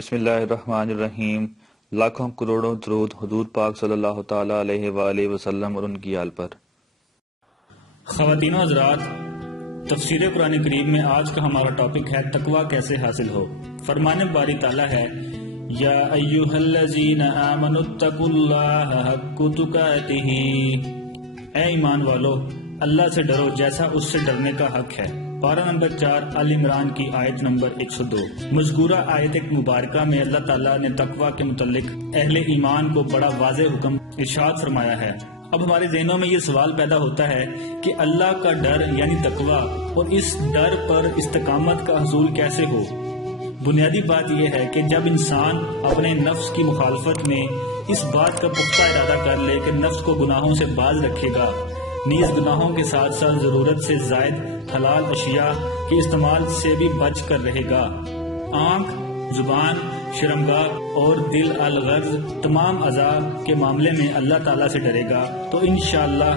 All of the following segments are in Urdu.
بسم اللہ الرحمن الرحیم۔ لاکھوں کروڑوں درود حضور پاک صلی اللہ تعالی علیہ وآلہ وسلم اور ان کی آل پر۔ خواتین و حضرات، تفسیر قرآن کریم میں آج کا ہمارا ٹاپک ہے تقوی کیسے حاصل ہو۔ فرمان باری تعالیٰ ہے یا ایھا الذین آمنوا اتقوا اللہ حق تقاتہ، اے ایمان والو اللہ سے ڈرو جیسا اس سے ڈرنے کا حق ہے۔ پارہ نمبر 4 آل عمران کی آیت نمبر 102۔ مذکورہ آیت مبارکہ میں اللہ تعالیٰ نے تقوی کے متعلق اہل ایمان کو بڑا واضح حکم ارشاد فرمایا ہے۔ اب ہمارے ذہنوں میں یہ سوال پیدا ہوتا ہے کہ اللہ کا ڈر یعنی تقوی اور اس ڈر پر استقامت کا حصول کیسے ہو۔ بنیادی بات یہ ہے کہ جب انسان اپنے نفس کی مخالفت میں اس بات کا پختہ ارادہ کر لے کہ نفس کو گناہوں سے باز رکھے گا، نیز گناہوں کے ساتھ ساتھ ضرورت سے زائد حلال اشیاء کے استعمال سے بھی بچ کر رہے گا، آنکھ، زبان، شرمگاہ اور دل الغرض تمام اعضاء کے معاملے میں اللہ تعالیٰ سے ڈرے گا تو انشاءاللہ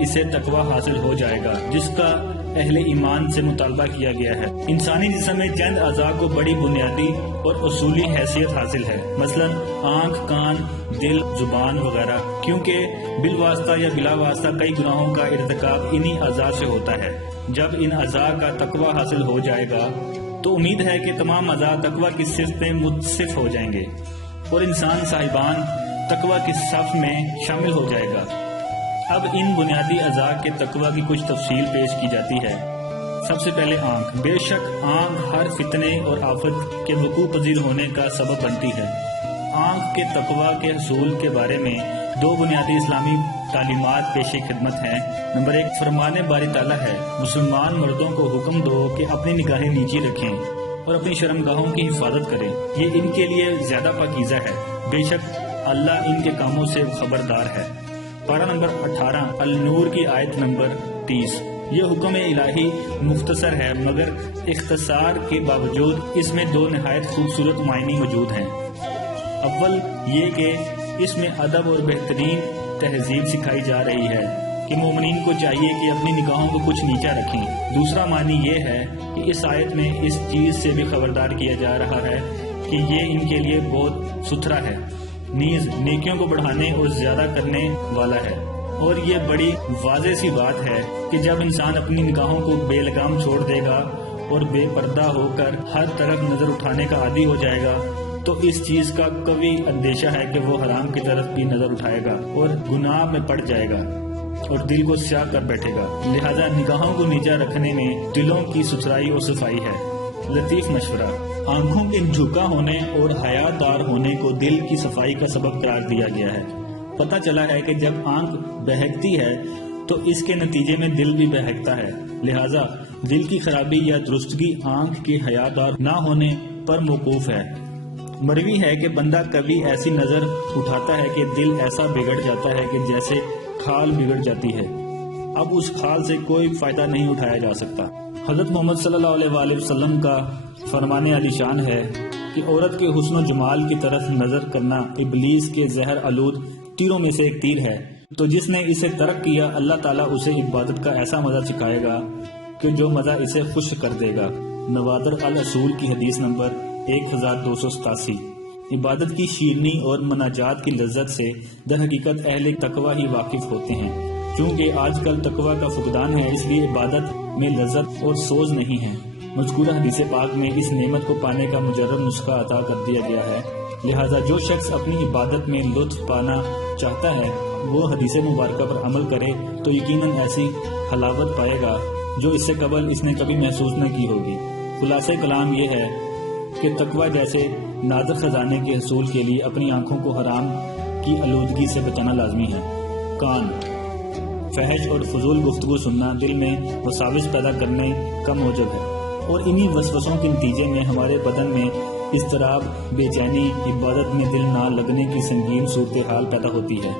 اسے تقوی حاصل ہو جائے گا، جس کا اہل ایمان سے مطالبہ کیا گیا ہے۔ انسانی جسم میں چند اعضاء کو بڑی بنیادی اور اصولی حیثیت حاصل ہے، مثلا آنکھ، کان، دل، زبان وغیرہ، کیونکہ بالواسطہ یا بلا واسطہ کئی گناہوں کا ارتکاب انہی اعضاء سے ہوتا ہے۔ جب ان اعضاء کا تقوی حاصل ہو جائے گا تو امید ہے کہ تمام اعضاء تقوی کی صف میں متصف ہو جائیں گے اور انسان صاحبان تقوی کی صف میں شامل ہو جائے گا۔ اب ان بنیادی اعضاء کے تقوی کی کچھ تفصیل پیش کی جاتی ہے۔ سب سے پہلے آنکھ۔ بے شک آنکھ ہر فتنے اور آفت کے وقوع پذیر ہونے کا سبب بنتی ہے۔ آنکھ کے تقوی کے حصول کے بارے میں دو بنیادی اسلامی تعلیمات پیش خدمت ہیں۔ نمبر 1، فرمان باری تعالیٰ ہے مسلمان مردوں کو حکم دو کہ اپنی نگاہیں نیچی رکھیں اور اپنی شرمگاہوں کی حفاظت کریں، یہ ان کے لیے زیادہ پاکیزہ ہے، بے شک اللہ ان کے کاموں سے خبردار ہے۔ پارہ نمبر 18 النور کی آیت نمبر 30۔ یہ حکم الہی مختصر ہے مگر اختصار کے باوجود اس میں دو نہایت خوبصورت معنی موجود ہیں۔ اول یہ کہ اس میں ادب اور بہترین تہذیب سکھائی جا رہی ہے کہ مومنین کو چاہیے کہ اپنی نگاہوں کو کچھ نیچا رکھیں۔ دوسرا معنی یہ ہے کہ اس آیت میں اس چیز سے بھی خبردار کیا جا رہا ہے کہ یہ ان کے لیے بہت ستھرا ہے، نیز نیکیوں کو بڑھانے اور زیادہ کرنے والا ہے۔ اور یہ بڑی واضح سی بات ہے کہ جب انسان اپنی نگاہوں کو بے لگام چھوڑ دے گا اور بے پردہ ہو کر ہر طرف نظر اٹھانے کا عادی ہو جائے گا تو اس چیز کا قوی اندیشہ ہے کہ وہ حرام کی طرف بھی نظر اٹھائے گا اور گناہ میں پڑ جائے گا اور دل کو سیاہ کر بیٹھے گا۔ لہذا نگاہوں کو نیچا رکھنے میں دلوں کی ستھرائی اور صفائی ہے۔ لطیف مشورہ۔ آنکھوں کے جھکا ہونے اور حیا دار ہونے کو دل کی صفائی کا سبب قرار دیا گیا ہے۔ پتہ چلا ہے کہ جب آنکھ بہکتی ہے تو اس کے نتیجے میں دل بھی بہکتا ہے، لہذا دل کی خرابی یا درستگی آنکھ کے حیا دار نہ ہونے پر موقوف ہے۔ مروی ہے کہ بندہ کبھی ایسی نظر اٹھاتا ہے کہ دل ایسا بگڑ جاتا ہے کہ جیسے کھال بگڑ جاتی ہے، اب اس کھال سے کوئی فائدہ نہیں اٹھایا جا سکتا۔ حضرت محمد صلی اللہ علیہ وآلہ وسلم کا فرمان عالی شان ہے کہ عورت کے حسن و جمال کی طرف نظر کرنا ابلیس کے زہر آلود تیروں میں سے ایک تیر ہے، تو جس نے اسے ترک کیا اللہ تعالیٰ اسے عبادت کا ایسا مزہ چکھائے گا کہ جو مزہ اسے خوش کر دے گا۔ نوادر الاصول کی حدیث نمبر 1287۔ عبادت کی شیرنی اور مناجات کی لذت سے در حقیقت اہل تقوی ہی واقف ہوتے ہیں۔ چونکہ آج کل تقوی کا فقدان ہے اس لیے عبادت میں لذت اور سوز نہیں ہے۔ مذکورہ حدیث پاک میں اس نعمت کو پانے کا مجرد نسخہ عطا کر دیا گیا ہے، لہٰذا جو شخص اپنی عبادت میں لطف پانا چاہتا ہے وہ حدیث مبارکہ پر عمل کرے تو یقیناً ایسی حلاوت پائے گا جو اس سے قبل اس نے کبھی محسوس نہ کی ہوگی۔ خلاصہ کلام یہ ہے کہ تقوی جیسے نازک خزانے کے حصول کے لیے اپنی آنکھوں کو حرام کی آلودگی سے بچانا لازمی ہے۔ کان۔ فحش اور فضول گفتگو سننا دل میں وساوس پیدا کرنے کا موجب ہے اور انہی وسوسوں کے نتیجے میں ہمارے بدن میں اضطراب، بے چینی، عبادت میں دل نہ لگنے کی سنگین صورتحال پیدا ہوتی ہے۔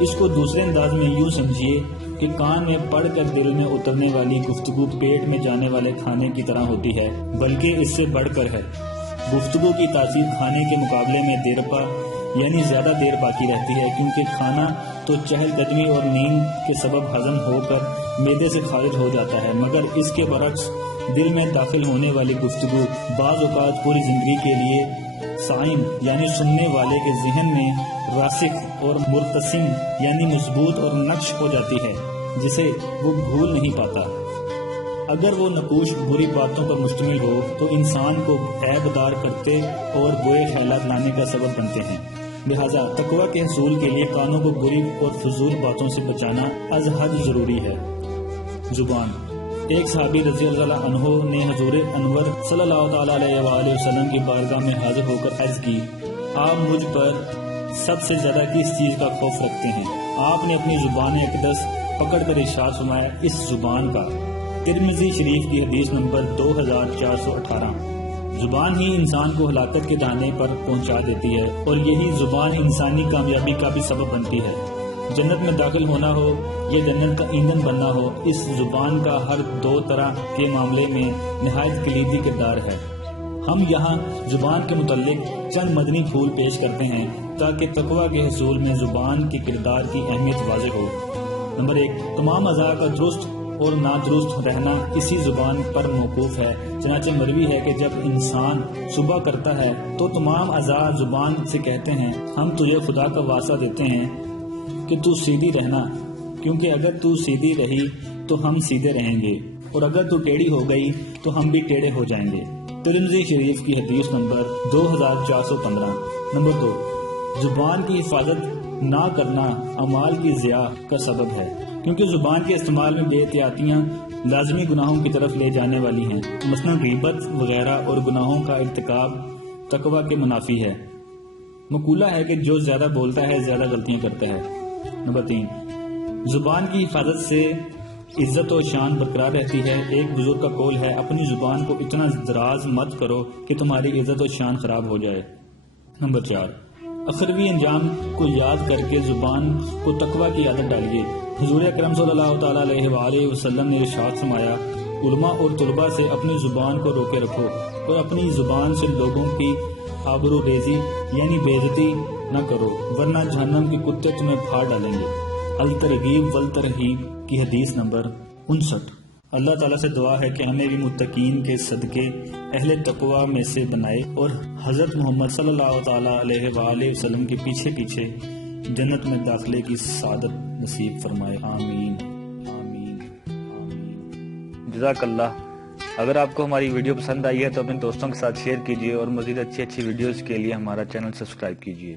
اس کو دوسرے انداز میں یوں سمجھیے کہ کان میں پڑھ کر دل میں اترنے والی گفتگو پیٹ میں جانے والے کھانے کی طرح ہوتی ہے، بلکہ اس سے بڑھ کر ہے۔ گفتگو کی تاثیر کھانے کے مقابلے میں دیرپا یعنی زیادہ دیر باقی رہتی ہے، کیونکہ کھانا تو چہل قدمی اور نیند کے سبب ہضم ہو کر معدے سے خارج ہو جاتا ہے، مگر اس کے برعکس دل میں داخل ہونے والی گفتگو بعض اوقات پوری زندگی کے لیے سائم یعنی سننے والے کے ذہن میں راسخ اور مرتسم یعنی مضبوط اور نقش ہو جاتی ہے جسے وہ بھول نہیں پاتا۔ اگر وہ نقوش بری باتوں پر مشتمل ہو تو انسان کو عیب دار کرتے اور برے خیالات لانے کا سبب بنتے ہیں۔ لہذا تقوی کے حصول کے لیے کانوں کو بری اور فضول باتوں سے بچانا از حد ضروری ہے۔ زبان۔ ایک صحابی رضی اللہ عنہ نے حضور انور صلی اللہ تعالیٰ علیہ وآلہ وسلم کی بارگاہ میں حاضر ہو کر عرض کی، آپ مجھ پر سب سے زیادہ کس چیز کا خوف رکھتے ہیں؟ آپ نے اپنی زبان اقدس پکڑ کر ارشاد فرمایا، اس زبان کا۔ ترمذی شریف کی حدیث نمبر 2418۔ زبان ہی انسان کو ہلاکت کے دہانے پر پہنچا دیتی ہے اور یہی زبان انسانی کامیابی کا بھی سبب بنتی ہے۔ جنت میں داخل ہونا ہو یا جنت کا ایندھن بننا ہو، اس زبان کا ہر دو طرح کے معاملے میں نہایت کلیدی کردار ہے۔ ہم یہاں زبان کے متعلق چند مدنی پھول پیش کرتے ہیں تاکہ تقوی کے حصول میں زبان کے کردار کی اہمیت واضح ہو۔ نمبر 1، تمام اعضاء کا درست اور نادرست رہنا اسی زبان پر موقوف ہے۔ چنانچہ مروی ہے کہ جب انسان صبح کرتا ہے تو تمام اعضاء زبان سے کہتے ہیں، ہم تجھے خدا کا واسطہ دیتے ہیں کہ تو سیدھی رہنا، کیونکہ اگر تو سیدھی رہی تو ہم سیدھے رہیں گے، اور اگر تو ٹیڑھی ہو گئی تو ہم بھی ٹیڑھے ہو جائیں گے۔ ترمذی شریف کی حدیث نمبر 2415۔ نمبر 2، زبان کی حفاظت نہ کرنا اعمال کی ضیاع کا سبب ہے، کیونکہ زبان کے استعمال میں بے احتیاطیاں لازمی گناہوں کی طرف لے جانے والی ہیں، مثلا غیبت وغیرہ، اور گناہوں کا ارتکاب تقوی کے منافی ہے۔ مقولہ ہے کہ جو زیادہ بولتا ہے زیادہ غلطیاں کرتا ہے۔ نمبر 3، زبان کی حفاظت سے عزت و شان برقرار رہتی ہے۔ ایک بزرگ کا قول ہے، اپنی زبان کو اتنا دراز مت کرو کہ تمہاری عزت و شان خراب ہو جائے۔ نمبر 4، اخروی انجام کو یاد کر کے زبان کو تقوی کی عادت ڈالیے۔ حضور اکرم صلی اللہ تعالیٰ علیہ وآلہ وسلم نے ارشاد فرمایا، علماء اور طلباء سے اپنی زبان کو روکے رکھو اور اپنی زبان سے لوگوں کی آبرو ریزی یعنی بے عزتی نہ کرو، ورنہ جہنم کے کتے تمہیں پھاڑ ڈالیں گے۔ الترغیب والترہیب کی حدیث نمبر 59۔ اللہ تعالیٰ سے دعا ہے کہ ہمیں بھی متقین کے صدقے اہل تقوی میں سے بنائے اور حضرت محمد صلی اللہ تعالیٰ علیہ وآلہ وسلم کے پیچھے پیچھے جنت میں داخلے کی سعادت نصیب فرمائے، آمین آمین آمین۔ جزاک اللہ۔ اگر آپ کو ہماری ویڈیو پسند آئی ہے تو اپنے دوستوں کے ساتھ شیئر کیجیے اور مزید اچھی ویڈیوز کے لیے ہمارا چینل سبسکرائب کیجیے۔